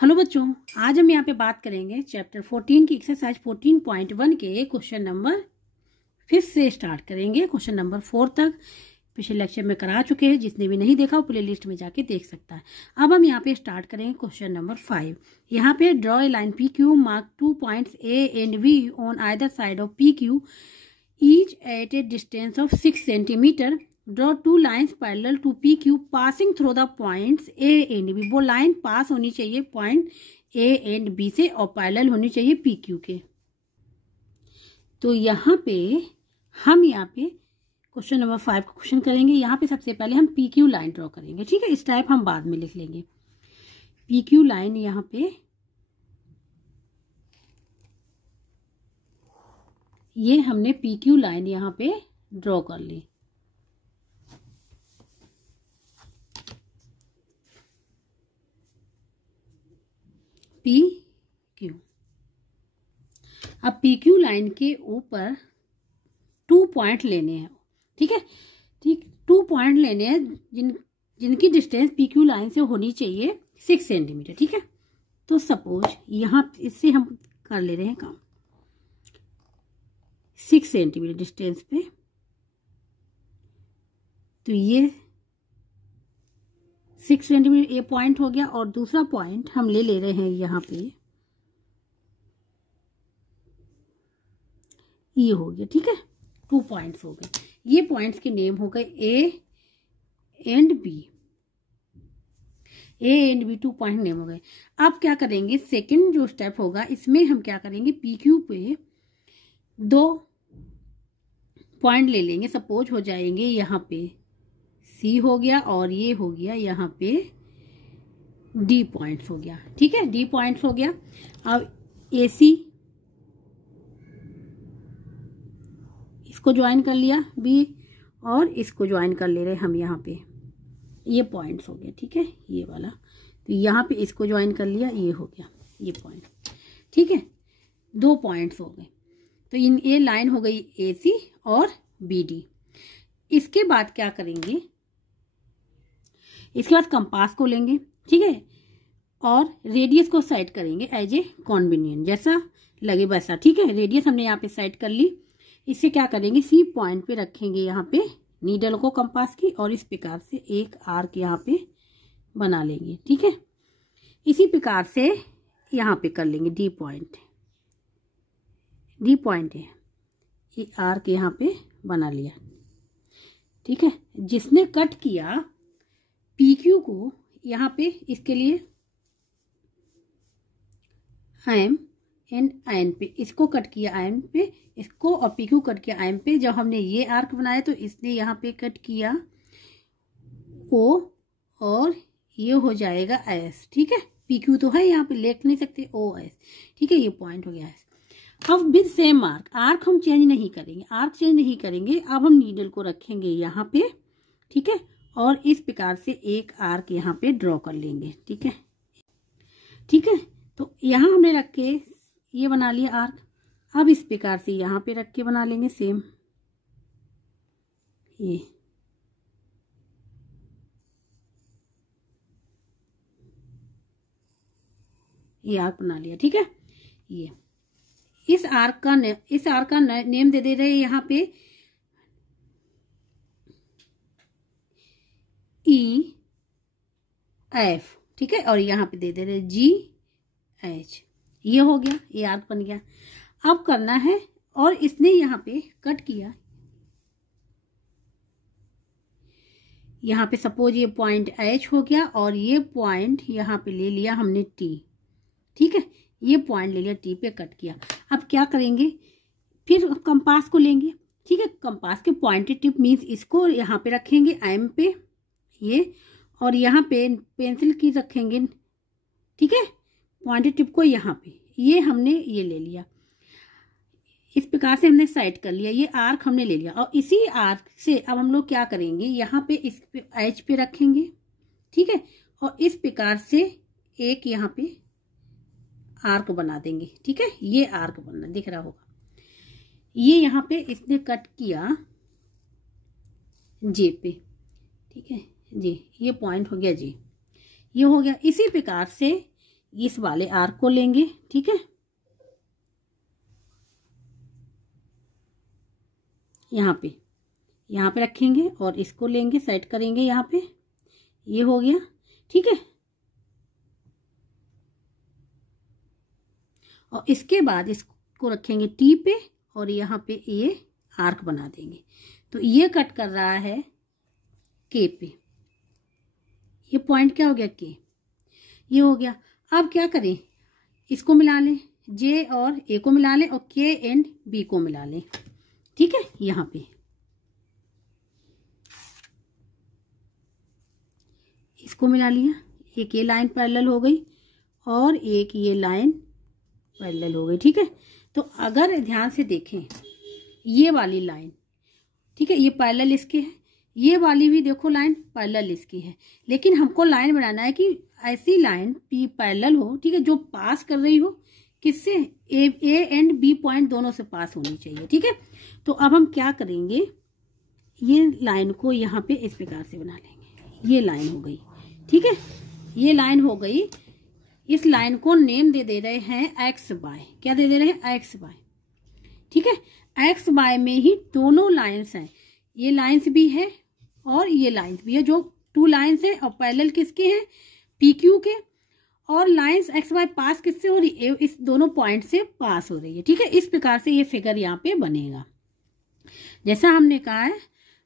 Hello बच्चों, आज हम यहाँ पे बात करेंगे चैप्टर 14 की एक्सरसाइज 14.1 के क्वेश्चन नंबर 5 से स्टार्ट करेंगे क्वेश्चन नंबर 4 तक। पिछले लेक्चर में करा चुके हैं, जिसने भी नहीं देखा वो प्ले लिस्ट में जाके देख सकता है। अब हम यहाँ पे स्टार्ट करेंगे क्वेश्चन नंबर 5। यहाँ पे draw a line P Q, mark 2 points A and B on either side of P Q, each at a distance of 6 centimetre. Draw 2 lines parallel to P Q passing through the points A and B. वो line pass होनी चाहिए point A and B से और parallel होनी चाहिए P Q के। तो यहाँ पे हम क्वेश्चन नंबर 5 का क्वेश्चन करेंगे। यहाँ पे सबसे पहले हम पी क्यू लाइन ड्रॉ करेंगे, ठीक है। इस टाइप हम बाद में लिख लेंगे। पी क्यू लाइन यहाँ पे ये हमने पी क्यू लाइन यहाँ पे ड्रॉ कर ली। P Q. अब पी क्यू लाइन के ऊपर 2 पॉइंट लेने हैं, ठीक है। ठीक, 2 पॉइंट लेने हैं जिनकी डिस्टेंस पी क्यू लाइन से होनी चाहिए 6 सेंटीमीटर, ठीक है। तो सपोज यहाँ इससे हम कर ले रहे हैं काम 6 सेंटीमीटर डिस्टेंस पे। तो ये 6 सेंटीमीटर ये पॉइंट हो गया और दूसरा पॉइंट हम ले रहे हैं यहाँ पे, ये हो गया, ठीक है। 2 पॉइंट्स हो गए। ये पॉइंट्स के नेम हो गए A and B. A and B 2 point name हो गए। अब क्या करेंगे, सेकंड जो स्टेप होगा इसमें हम क्या करेंगे, पी क्यू पे 2 पॉइंट ले लेंगे। सपोज हो जाएंगे यहाँ पे सी हो गया और ये हो गया यहाँ पे डी पॉइंट्स हो गया, ठीक है। डी पॉइंट्स हो गया। अब ए सी इसको ज्वाइन कर लिया बी और इसको ज्वाइन कर ले रहे हम यहाँ पे, ये पॉइंट्स हो गया, ठीक है। ये वाला तो यहाँ पे इसको ज्वाइन कर लिया, ये हो गया ये पॉइंट, ठीक है। 2 पॉइंट्स हो गए। तो ये लाइन हो गई ए सी और बी डी। इसके बाद क्या करेंगे, इसके बाद कंपास को लेंगे, ठीक है, और रेडियस को सेट करेंगे एज ए कॉन्वीनियंट, जैसा लगे वैसा, ठीक है। रेडियस हमने यहाँ पे सेट कर ली। इससे क्या करेंगे, सी पॉइंट पे रखेंगे यहाँ पे नीडल को कंपास की और इस प्रकार से एक आर्क यहाँ पे बना लेंगे, ठीक है। इसी प्रकार से यहाँ पे कर लेंगे डी पॉइंट। डी पॉइंट है, ये आर्क यहाँ पे बना लिया, ठीक है। जिसने कट किया पी क्यू को यहाँ पे, इसके लिए एम एंड आयन पे, इसको कट किया आयन पे, इसको और पी क्यू कट किया आयन पे। जब हमने ये आर्क बनाया तो इसने यहाँ पे कट किया ओ और ये हो जाएगा एस, ठीक है। पी क्यू तो है यहाँ पे, लिख नहीं सकते, ओ एस, ठीक है। ये पॉइंट हो गया एस। अब विद सेम आर्क हम चेंज नहीं करेंगे, आर्क चेंज नहीं करेंगे। अब हम नीडल को रखेंगे यहाँ पे, ठीक है, और इस प्रकार से एक आर्क यहाँ पे ड्रॉ कर लेंगे, ठीक है, ठीक है। तो यहाँ हमने रख के ये बना लिया आर्क। अब इस प्रकार से यहाँ पे रख के बना लेंगे सेम, ये आर्क बना लिया, ठीक है। ये इस आर्क का नेम दे रहे हैं यहाँ पे ई एफ, ठीक है, और यहाँ पे दे रहे जी एच। ये हो गया, ये आर्क बन गया। अब करना है, और इसने यहाँ पे कट किया, यहाँ पे सपोज ये पॉइंट एच हो गया और ये पॉइंट यहाँ पे ले लिया हमने टी, ठीक है। ये पॉइंट ले लिया टी पे, कट किया। अब क्या करेंगे, फिर कंपास को लेंगे, ठीक है। कंपास के पॉइंटेड टिप मीन्स इसको यहाँ पे रखेंगे एम पे ये, और यहाँ पे पेंसिल की रखेंगे, ठीक है, पॉइंटेड टिप को यहाँ पे। ये हमने ये ले लिया, इस प्रकार से हमने सेट कर लिया। ये आर्क हमने ले लिया और इसी आर्क से अब हम लोग क्या करेंगे, यहाँ पे इस पे एच पे रखेंगे, ठीक है, और इस प्रकार से एक यहाँ पे आर्क बना देंगे, ठीक है। ये आर्क बनना दिख रहा होगा। ये यहाँ पे इसने कट किया जे पे, ठीक है जी, ये पॉइंट हो गया जी, ये हो गया। इसी प्रकार से इस वाले आर्क को लेंगे, ठीक है, यहाँ पे रखेंगे और इसको लेंगे, सेट करेंगे यहाँ पे, ये हो गया, ठीक है। और इसके बाद इसको रखेंगे टी पे और यहाँ पे ये आर्क बना देंगे। तो ये कट कर रहा है के पे, ये पॉइंट क्या हो गया, के, ये हो गया। अब क्या करें, इसको मिला लें, जे और ए को मिला लें और के एंड बी को मिला लें, ठीक है। यहाँ पे इसको मिला लिया, एक ये लाइन पैरेलल हो गई और एक ये लाइन पैरेलल हो गई, ठीक है। तो अगर ध्यान से देखें ये वाली लाइन, ठीक है, ये पैरेलल इसके है, ये वाली भी देखो लाइन पैरेलल इसकी है, लेकिन हमको लाइन बनाना है कि ऐसी लाइन पी पैरेलल हो, ठीक है, जो पास कर रही हो किससे, ए एंड बी पॉइंट दोनों से पास होनी चाहिए, ठीक है। तो अब हम क्या करेंगे, ये लाइन को यहाँ पे इस प्रकार से बना लेंगे, ये लाइन हो गई, ठीक है, ये लाइन हो गई। इस लाइन को नेम दे रहे हैं एक्स बाय, क्या दे रहे हैं, एक्स बाय, ठीक है। एक्स बाय में ही दोनों लाइन्स हैं, ये लाइन्स भी है और ये लाइन्स भी है, जो टू लाइन्स है और पैरेलल किसके हैं, पी क्यू के, और लाइन्स एक्स वाई पास किससे हो रही है, इस दोनों पॉइंट से पास हो रही है, ठीक है। इस प्रकार से ये फिगर यहाँ पे बनेगा जैसा हमने कहा है।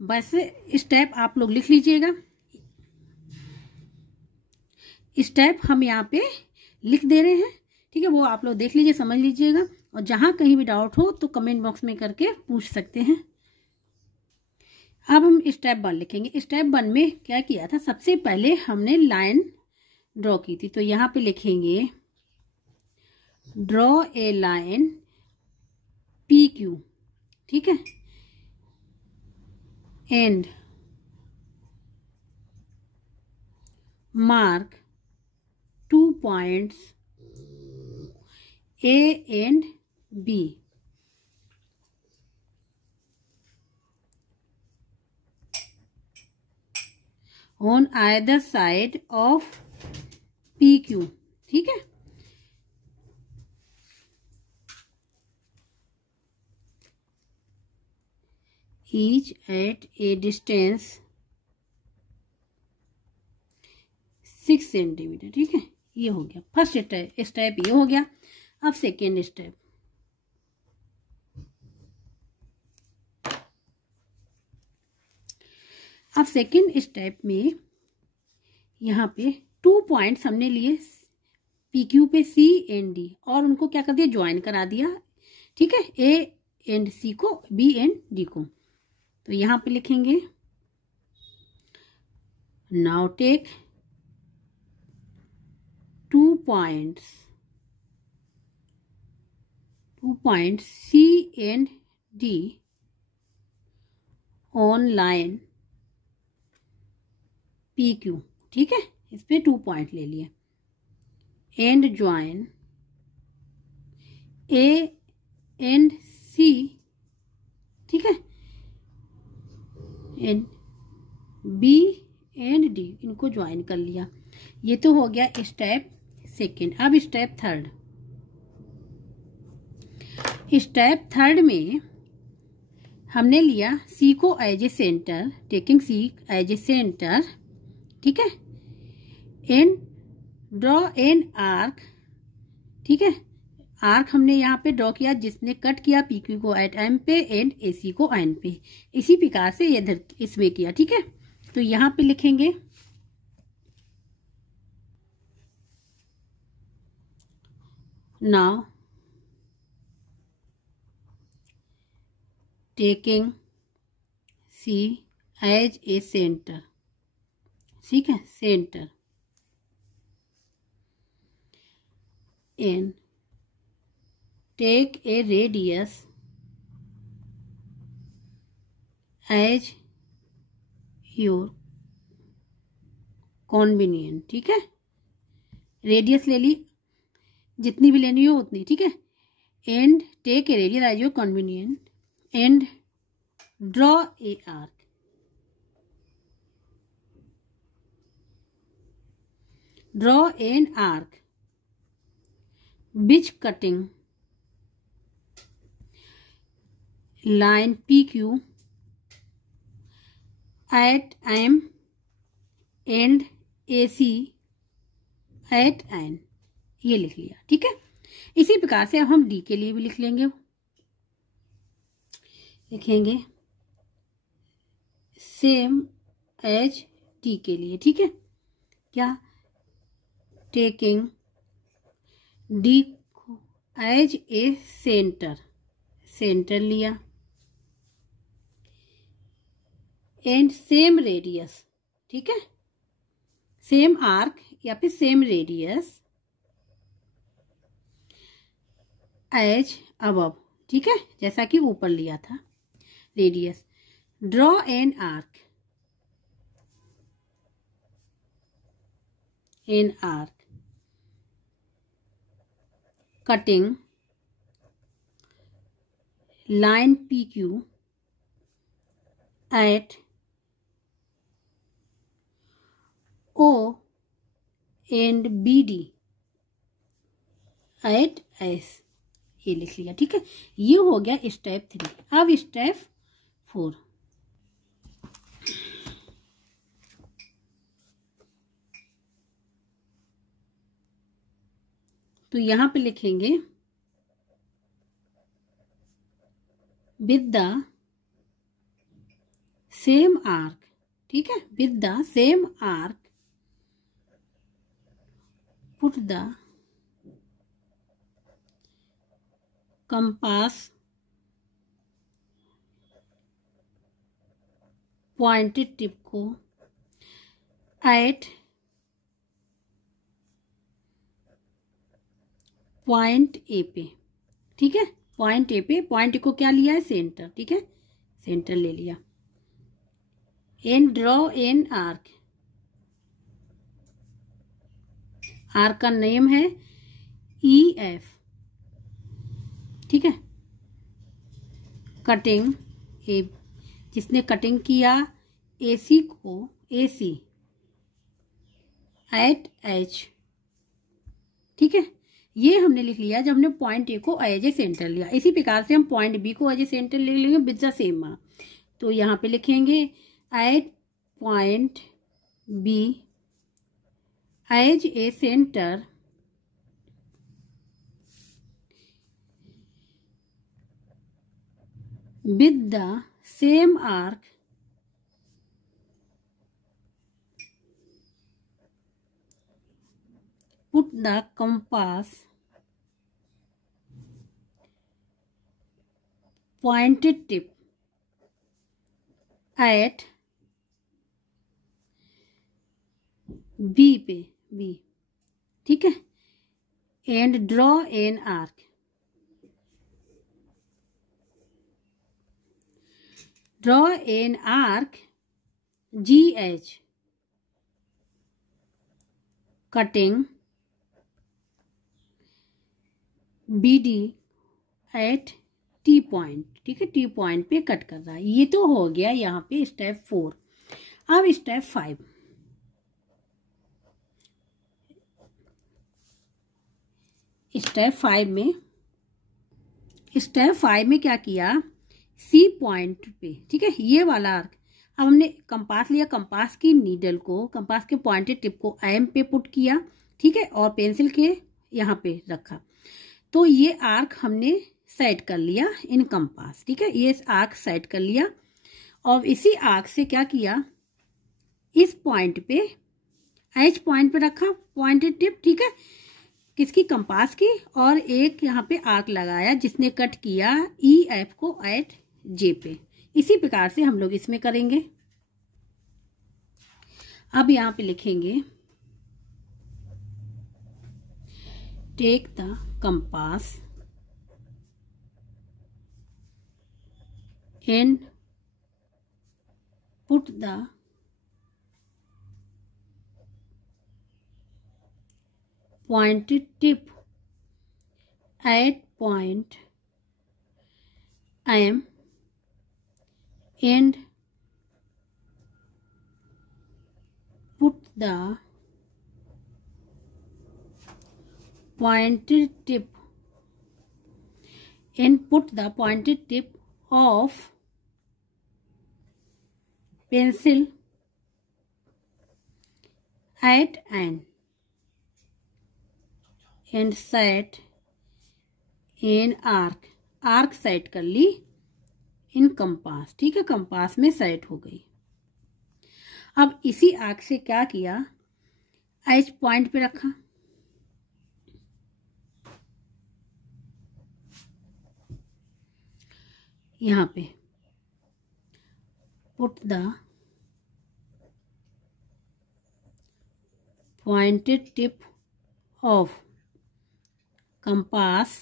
बस स्टेप आप लोग लिख लीजिएगा, स्टेप हम यहाँ पे लिख दे रहे हैं, ठीक है, वो आप लोग देख लीजिए, समझ लीजिएगा, और जहां कहीं भी डाउट हो तो कमेंट बॉक्स में करके पूछ सकते हैं। अब हम स्टेप 1 लिखेंगे। स्टेप 1 में क्या किया था, सबसे पहले हमने लाइन ड्रॉ की थी, तो यहाँ पे लिखेंगे draw a line P Q, ठीक है, and mark 2 points A and B on either side of PQ, ठीक है। Each at a distance 6 centimetre, ठीक है, ये हो गया फर्स्ट स्टेप, ये हो गया। अब सेकेंड स्टेप, अब सेकेंड स्टेप में यहाँ पे 2 पॉइंट्स हमने लिए पी क्यू पे, सी एंड डी, और उनको क्या कर दिया, ज्वाइन करा दिया, ठीक है, ए एंड सी को, बी एंड डी को। तो यहाँ पे लिखेंगे now take 2 points C and D on line PQ, ठीक है, इस पे 2 पॉइंट ले लिए, and join A and C, ठीक है, एंड B एंड D, इनको ज्वाइन कर लिया। ये तो हो गया स्टेप सेकेंड। अब स्टेप थर्ड, स्टेप थर्ड में हमने लिया सी को as a centre, taking C as a centre, ठीक है, एंड ड्रॉ एन आर्क, ठीक है, आर्क हमने यहाँ पे ड्रॉ किया जिसने कट किया पी क्यू को एट एम पे एंड ए सी को एन पे, इसी प्रकार से इधर इसमें किया, ठीक है। तो यहाँ पे लिखेंगे now taking C as a centre, ठीक है, center, and take a radius as your convenient, ठीक है, रेडियस ले ली, जितनी भी लेनी हो उतनी, ठीक है, and take a radius as your convenient and draw a arc, draw an arc which cutting line PQ at M and AC at N, ये लिख लिया। ठीक है, इसी प्रकार से अब हम D के लिए भी लिख लेंगे, लिखेंगे सेम एज T के लिए। ठीक है, क्या taking D as a centre, centre लिया, एंड सेम रेडियस। ठीक है, सेम आर्क या फिर सेम रेडियस एज अबव। ठीक है, जैसा कि ऊपर लिया था radius. Draw an arc, an arc cutting line PQ at O and BD at S, ये लिख लिया। ठीक है, ये हो गया स्टेप 3। अब स्टेप 4, तो यहां पे लिखेंगे with the same arc। ठीक है, with the same arc put the compass pointed tip को at पॉइंट ए पे। ठीक है, पॉइंट ए पे, पॉइंट को क्या लिया है, सेंटर। ठीक है, सेंटर ले लिया। And draw an arc, arc का नेम है ई एफ। ठीक है, कटिंग ए, जिसने कटिंग किया एसी को, एसी एट एच। ठीक है, ये हमने लिख लिया जब हमने पॉइंट ए को एज ए सेंटर लिया। इसी प्रकार से हम पॉइंट बी को एज ए सेंटर ले लेंगे विद द सेम मार्क। तो यहाँ पे लिखेंगे at point B as a centre with the same arc put the compass pointed tip at B पे, B। ठीक है, and draw an arc, draw an arc G H cutting B D at T point. ठीक है, T point पे cut कर रहा है। ये तो हो गया यहाँ पे स्टेप 4। अब स्टेप 5, स्टेप 5 में क्या किया, सी पॉइंट पे। ठीक है, ये वाला आर्क, अब हमने कंपास लिया, कंपास की नीडल को, कंपास के पॉइंटेड टिप को एम पे पुट किया। ठीक है, और पेंसिल के यहाँ पे रखा। तो ये आर्क हमने सेट कर लिया इन कंपास। ठीक है, ये आर्क सेट कर लिया और इसी आर्क से क्या किया, इस पॉइंट पे, एच पॉइंट पे रखा पॉइंटेड टिप। ठीक है, किसकी, कंपास की, और एक यहाँ पे आर्क लगाया जिसने कट किया ई एफ को एट जे पे। इसी प्रकार से हम लोग इसमें करेंगे। अब यहाँ पे लिखेंगे take the compass and put the pointed tip at point M and put the pointed tip and put the pointed tip of pencil at and set in arc set कर ली इन कंपास। ठीक है, कंपास में set हो गई। अब इसी arc से क्या किया, एच पॉइंट पे रखा, यहां पे put the pointed tip of compass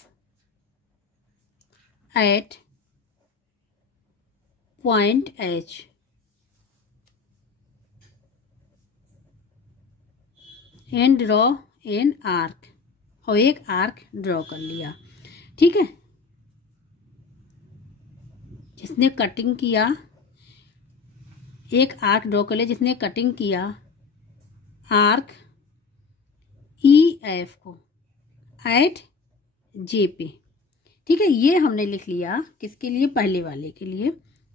at point H and draw an arc, और एक आर्क ड्रॉ कर लिया। ठीक है, जिसने कटिंग किया एक आर्क ड्रॉ कर लिया, जिसने कटिंग किया आर्क ई एफ को एट जे पे। ठीक है, ये हमने लिख लिया किसके लिए, पहले वाले के लिए,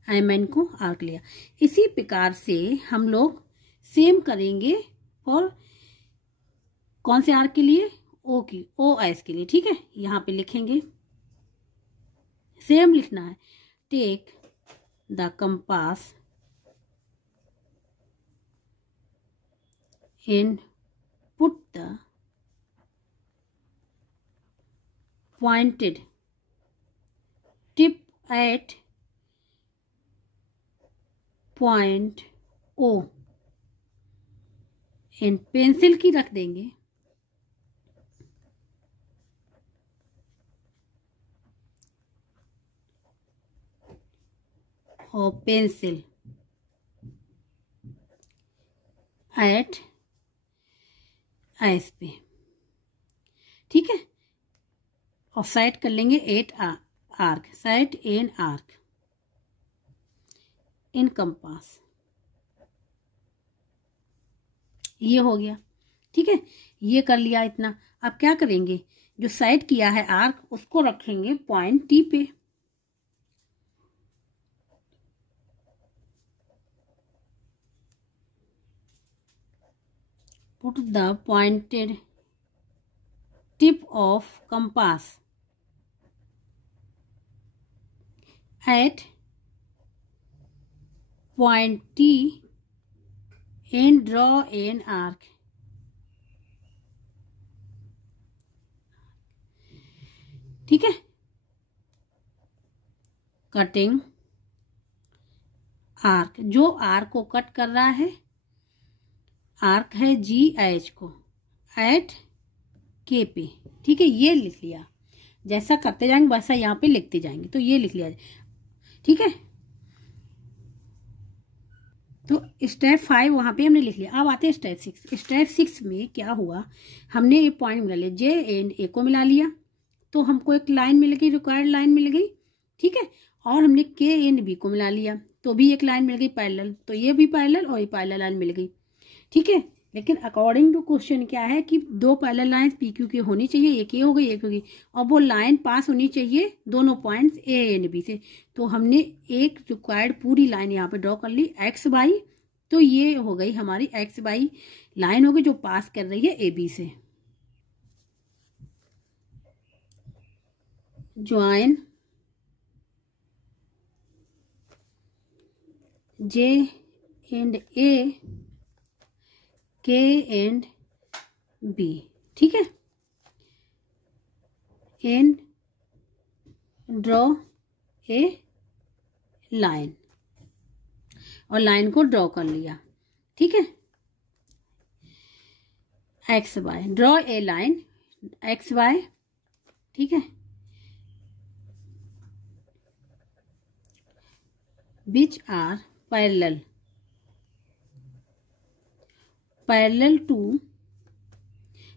आयमन को आर्क लिया। इसी प्रकार से हम लोग सेम करेंगे और कौन से आर्क के लिए, ओ की, ओ एस के लिए। ठीक है, यहां पे लिखेंगे, सेम लिखना है, take the compass and put the pointed tip at point O and pencil की रख देंगे और पेंसिल एट एस पे। ठीक है, और सेट कर लेंगे at arc, set an arc in compass. ये हो गया। ठीक है, ये कर लिया इतना। अब क्या करेंगे, जो सेट किया है आर्क उसको रखेंगे पॉइंट टी पे। Put the pointed tip of compass at point T and draw an arc। ठीक है, कटिंग आर्क, जो आर्क को कट कर रहा है आर्क है जी एच को एट के पे। ठीक है, ये लिख लिया, जैसा करते जाएंगे वैसा यहाँ पे लिखते जाएंगे, तो ये लिख लिया। ठीक है, तो स्टेप 5 वहां पे हमने लिख लिया। अब आते हैं स्टेप 6। स्टेप 6 में क्या हुआ, हमने ये पॉइंट मिला लिया, जे एंड ए को मिला लिया, तो हमको एक लाइन मिल गई, रिक्वायर्ड लाइन मिल गई। ठीक है, और हमने के एंड बी को मिला लिया, तो भी एक लाइन मिल गई पैरेलल, तो ये भी पैरेलल और ये पैरेलल लाइन मिल गई। ठीक है, लेकिन अकॉर्डिंग टू क्वेश्चन क्या है कि दो पैरेलल लाइंस पी क्यू की होनी चाहिए, एक ये हो गई एक होगी, और वो लाइन पास होनी चाहिए दोनों पॉइंट्स ए एंड बी से। तो हमने एक रिक्वायर्ड पूरी लाइन यहाँ पे ड्रॉ कर ली एक्स वाई, तो ये हो गई हमारी एक्स वाई लाइन होगी जो पास कर रही है ए बी से। Join J and A, K and B. ठीक है, एंड ड्रॉ ए लाइन, और लाइन को ड्रॉ कर लिया। ठीक है, X Y, draw a line X Y. ठीक है, which are parallel to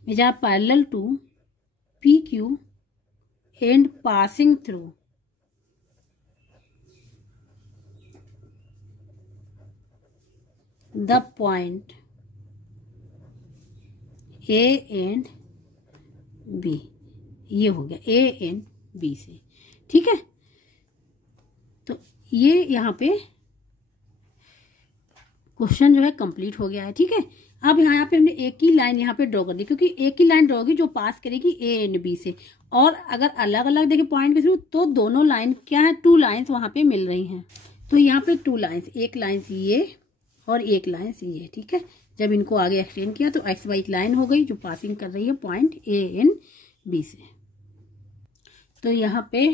which are parallel to PQ and passing through the point A and B, ये हो गया ए एन बी से। ठीक है, तो ये यहाँ पे क्वेश्चन जो है कंप्लीट हो गया है। ठीक है, अब यहाँ पे हमने एक ही लाइन यहाँ पे ड्रॉ कर दी, क्योंकि एक ही लाइन ड्रॉ होगी जो पास करेगी ए एंड बी से। और अगर अलग अलग देखें पॉइंट के थ्रू तो दोनों लाइन क्या है, 2 लाइन्स वहाँ पे मिल रही हैं। तो यहाँ पे 2 लाइन्स, एक लाइन ये और एक लाइन ये। ठीक है, जब इनको आगे एक्सटेंड किया तो एक्स वाई लाइन हो गई जो पासिंग कर रही है पॉइंट ए एन बी से। तो यहाँ पे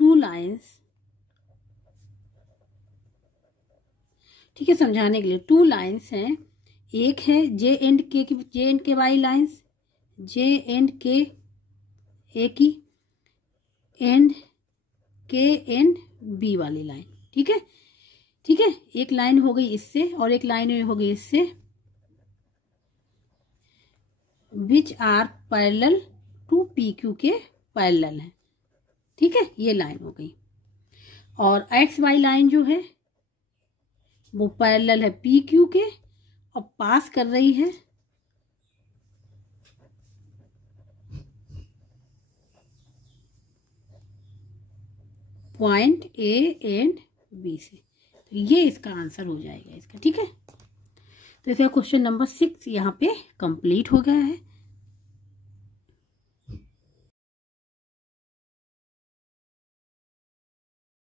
2 लाइन्स, ठीक है, समझाने के लिए 2 लाइन्स हैं। एक है जे एंड के वाई लाइन्स, जे एंड के ए की, एंड के एंड बी वाली लाइन। ठीक है, ठीक है, एक लाइन हो गई इससे और एक लाइन हो गई इससे, which are parallel to P Q के पैरेलल है। ठीक है, ये लाइन हो गई। और एक्स वाई लाइन जो है वो पैरेलल है पी क्यू के और पास कर रही है पॉइंट ए एंड बी से। तो ये इसका आंसर हो जाएगा इसका। ठीक है, तो इसका क्वेश्चन नंबर 6 यहाँ पे कंप्लीट हो गया है।